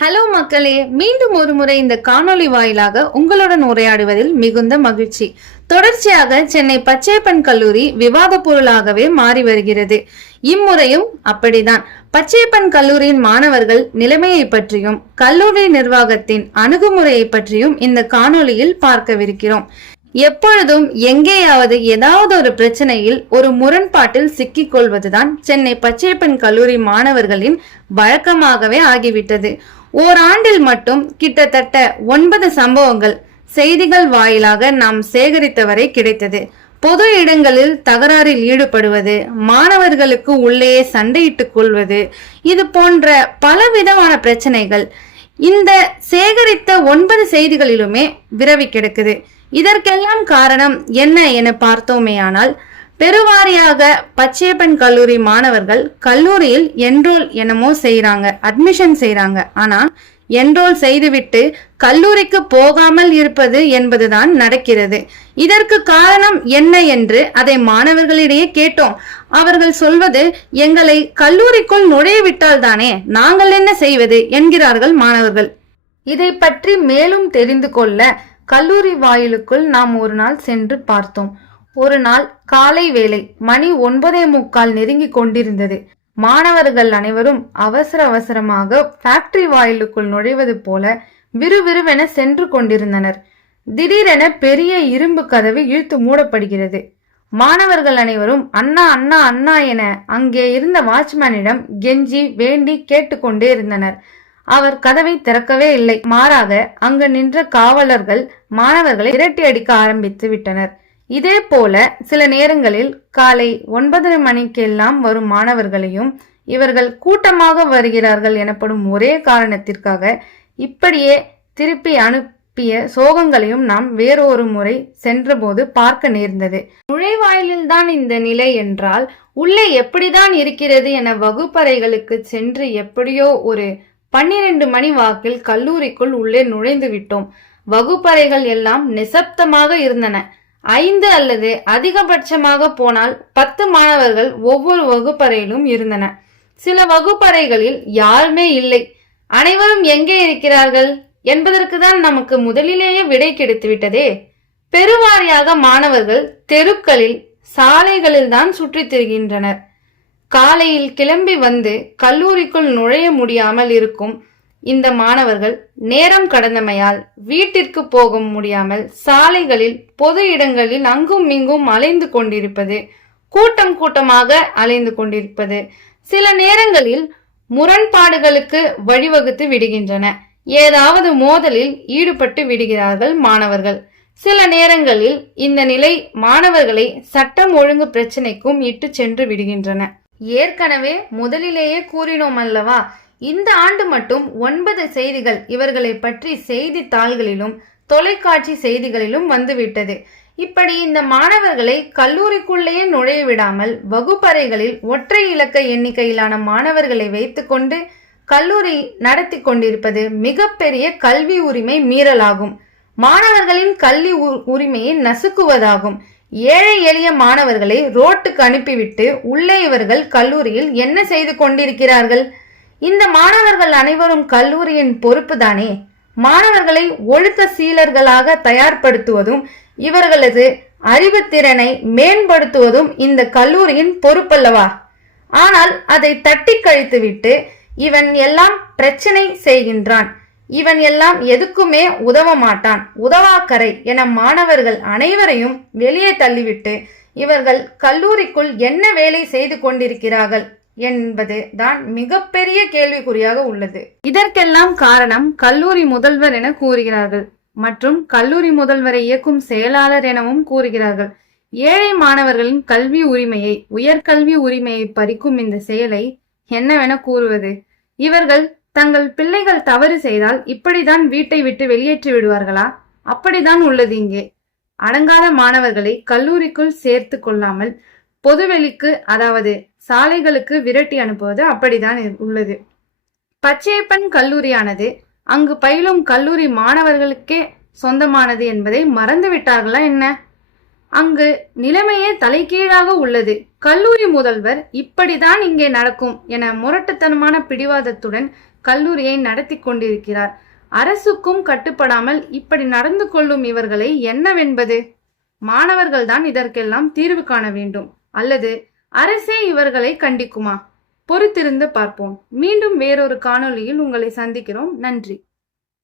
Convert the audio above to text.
Hello மக்களே, மீண்டும் ஒரு முறை இந்த காணொளி வாயிலாக உங்களுடன் உரையாடுவதில் மிகுந்த மகிழ்ச்சி. தொடர்ச்சியாக சென்னை பச்சையப்பன் கல்லூரி விவாத பொருளாகவே மாறி வருகிறது. இம்முறையும் அப்படிதான். பச்சையப்பன் கல்லூரியின் மாணவர்கள் நிலைமையை பற்றியும் கல்லூரி நிர்வாகத்தின் அணுகுமுறையை பற்றியும் இந்த காணொளியில் பார்க்கவிருக்கிறோம். எப்பொழுதும் எங்கேயாவது ஏதாவது ஒரு பிரச்சனையில் ஒரு முரண்பாட்டில் சிக்கிக் கொள்வதுதான் சென்னை பச்சையப்பன் கல்லூரி மாணவர்களின் வழக்கமாகவே ஆகிவிட்டது. ஓராண்டில் மட்டும் கிட்டத்தட்ட 9 சம்பவங்கள் செய்திகள் வாயிலாக நாம் சேகரித்தவரை கிடைத்தது. பொது இடங்களில் தகராறில் ஈடுபடுவது, மாணவர்களுக்கு உள்ளேயே சண்டையிட்டுக் கொள்வது, இது போன்ற பலவிதமான பிரச்சனைகள் இந்த சேகரித்த 9 செய்திகளிலுமே விரவி கிடக்குது. இதற்கெல்லாம் காரணம் என்ன என பார்த்தோமேயானால், பெருவாரியாக பச்சையப்பன் கல்லூரி மாணவர்கள் கல்லூரியில் என்ரோல் என்னமோ செய்யறாங்க, அட்மிஷன் செய்யறாங்க. ஆனா என்ரோல் செய்துவிட்டு கல்லூரிக்கு போகாமல் இருப்பது என்பதுதான் நடக்கிறது. இதற்கு காரணம் என்ன என்று அதை மாணவர்களிடையே கேட்டோம். அவர்கள் சொல்வது, எங்களை கல்லூரிக்குள் நுழைய விட்டால் தானே நாங்கள் என்ன செய்வது என்கிறார்கள் மாணவர்கள். இதை பற்றி மேலும் தெரிந்து கொள்ள கல்லூரி வாயிலுக்குள் நாம் ஒரு நாள் சென்று பார்த்தோம். ஒரு நாள் காலை வேளை, மணி 9:45 நெருங்கி கொண்டிருந்தது. மாணவர்கள் அனைவரும் அவசர அவசரமாக ஃபேக்டரி வாயிலுக்குள் நுழைவது போல விறுவிறுவென சென்று கொண்டிருந்தனர். திடீரென பெரிய இரும்பு கதவு இழுத்து மூடப்படுகிறது. மாணவர்கள் அனைவரும் அண்ணா அண்ணா அண்ணா என அங்கே இருந்த வாட்ச்மேனிடம் கெஞ்சி வேண்டி கேட்டுக்கொண்டே இருந்தனர். அவர் கதவை திறக்கவே இல்லை. மாறாக அங்கு நின்ற காவலர்கள் மாணவர்களை விரட்டி அடிக்க ஆரம்பித்து விட்டனர். இதே போல சில நேரங்களில் காலை 9:30 மணிக்கெல்லாம் வரும் மாணவர்களையும் இவர்கள் கூட்டமாக வருகிறார்கள் எனப்படும் ஒரே காரணத்திற்காக இப்படியே திருப்பி அனுப்பிய சோகங்களையும் நாம் வேறொரு முறை சென்றபோது பார்க்க நேர்ந்தது. நுழைவாயிலில் தான் இந்த நிலை என்றால் உள்ளே எப்படிதான் இருக்கிறது என வகுப்பறைகளுக்கு சென்று எப்படியோ ஒரு 12 மணி வாக்கில் கல்லூரிக்குள் உள்ளே நுழைந்து விட்டோம். வகுப்பறைகள் எல்லாம் நிசப்தமாக இருந்தன. 5 அல்லது அதிகபட்சமாக போனால் 10 மாணவர்கள் ஒவ்வொரு வகுப்பறையிலும் இருந்தன. சில வகுப்பறைகளில் யாருமே இல்லை. அனைவரும் எங்கே இருக்கிறார்கள் என்பதற்கு தான் நமக்கு முதலிலேயே விடை கிடைத்து விட்டதே. பெருவாரியாக மாணவர்கள் தெருக்களில், சாலைகளில் தான் சுற்றித் திரிகின்றனர். காலையில் கிளம்பி வந்து கல்லூரிக்குள் நுழைய முடியாமல் இருக்கும் இந்த மாணவர்கள் நேரம் கடந்தமையால் வீட்டிற்கு போக முடியாமல் சாலைகளில், பொது இடங்களில் அங்கும் இங்கும் அலைந்து கொண்டிருப்பது, கூட்டம் கூட்டமாக அலைந்து கொண்டிருப்பது சில நேரங்களில் முரண்பாடுகளுக்கு வழிவகுத்து விடுகின்றன. ஏதாவது மோதலில் ஈடுபட்டு விடுகிறார்கள் மாணவர்கள். சில நேரங்களில் இந்த நிலை மாணவர்களை சட்டம் ஒழுங்கு பிரச்சனைக்கும் இட்டு சென்று விடுகின்றன. ஏற்கனவே முதலிலேயே கூறினோம் அல்லவா, இந்த ஆண்டு மட்டும் 9 செய்திகள் இவர்களை பற்றி செய்தித்தாள்களிலும் தொலைக்காட்சி செய்திகளிலும் வந்துவிட்டது. இப்படி இந்த மாணவர்களை கல்லூரிக்குள்ளேயே நுழைய விடாமல் வகுப்பறைகளில் ஒற்றை இலக்க எண்ணிக்கையிலான மாணவர்களை வைத்துக்கொண்டு கல்லூரி நடத்தி கொண்டிருப்பது மிகப்பெரிய கல்வி உரிமை மீறலாகும். மாணவர்களின் கல்வி உரிமையை நசுக்குவதாகும். ஏழை எளிய மாணவர்களை ரோட்டுக்கு அனுப்பிவிட்டு உள்ளே இவர்கள் கல்லூரியில் என்ன செய்து கொண்டிருக்கிறார்கள்? இந்த மாணவர்கள் அனைவரும் கல்லூரியின் பொறுப்புதானே. மாணவர்களை ஒழுக்க சீலர்களாக தயார்படுத்துவதும் இவர்களது அறிவுத்திறனை மேம்படுத்துவதும் இந்த கல்லூரியின் பொறுப்பல்லவா? ஆனால் அதை தட்டி கழித்துவிட்டு இவன் எல்லாம் பிரச்சனை செய்கின்றான், இவன் எல்லாம் எதுக்குமே உதவ மாட்டான், உதவாக்கரை என மாணவர்கள் அனைவரையும் வெளியே தள்ளிவிட்டு இவர்கள் கல்லூரிக்குள் என்ன வேலை செய்து கொண்டிருக்கிறார்கள் என்பது தான் மிகப்பெரிய கேள்விக்குறியாக உள்ளது. இதற்கெல்லாம் காரணம் கல்லூரி முதல்வர் என கூறுகிறார்கள் மற்றும் கல்லூரி முதல்வரை இயக்கும் செயலாளர் எனவும் கூறுகிறார்கள். ஏழை மாணவர்களின் கல்வி உரிமையை, உயர்கல்வி உரிமையை பறிக்கும் இந்த செயலை என்னவென கூறுவது? இவர்கள் தங்கள் பிள்ளைகள் தவறு செய்தால் இப்படிதான் வீட்டை விட்டு வெளியேற்றி விடுவார்களா? அப்படிதான் உள்ளது இங்கே. அடங்காத மாணவர்களை கல்லூரிக்குள் சேர்த்து கொள்ளாமல் பொதுவெளிக்கு, அதாவது சாலைகளுக்கு விரட்டி அனுப்புவது அப்படிதான் உள்ளது. பச்சையப்பன் கல்லூரியானது அங்கு பயிலும் கல்லூரி மாணவர்களுக்கே சொந்தமானது என்பதை மறந்து விட்டார்களா என்ன? அங்கு நிலைமையே தலைகீழாக உள்ளது. கல்லூரி முதல்வர் இப்படிதான் இங்கே நடக்கும் என முரட்டுத்தனமான பிடிவாதத்துடன் கல்லூரியை நடத்தி கொண்டிருக்கிறார். அரசுக்கும் கட்டுப்படாமல் இப்படி நடந்து கொள்ளும் இவர்களை என்னவென்பது? மாணவர்கள்தான் இதற்கெல்லாம் தீர்வு காண வேண்டும். அல்லது அரசே இவர்களை கண்டிக்குமா? பொறுத்திருந்து பார்ப்போம். மீண்டும் வேறொரு காணொளியில் உங்களை சந்திக்கிறோம். நன்றி.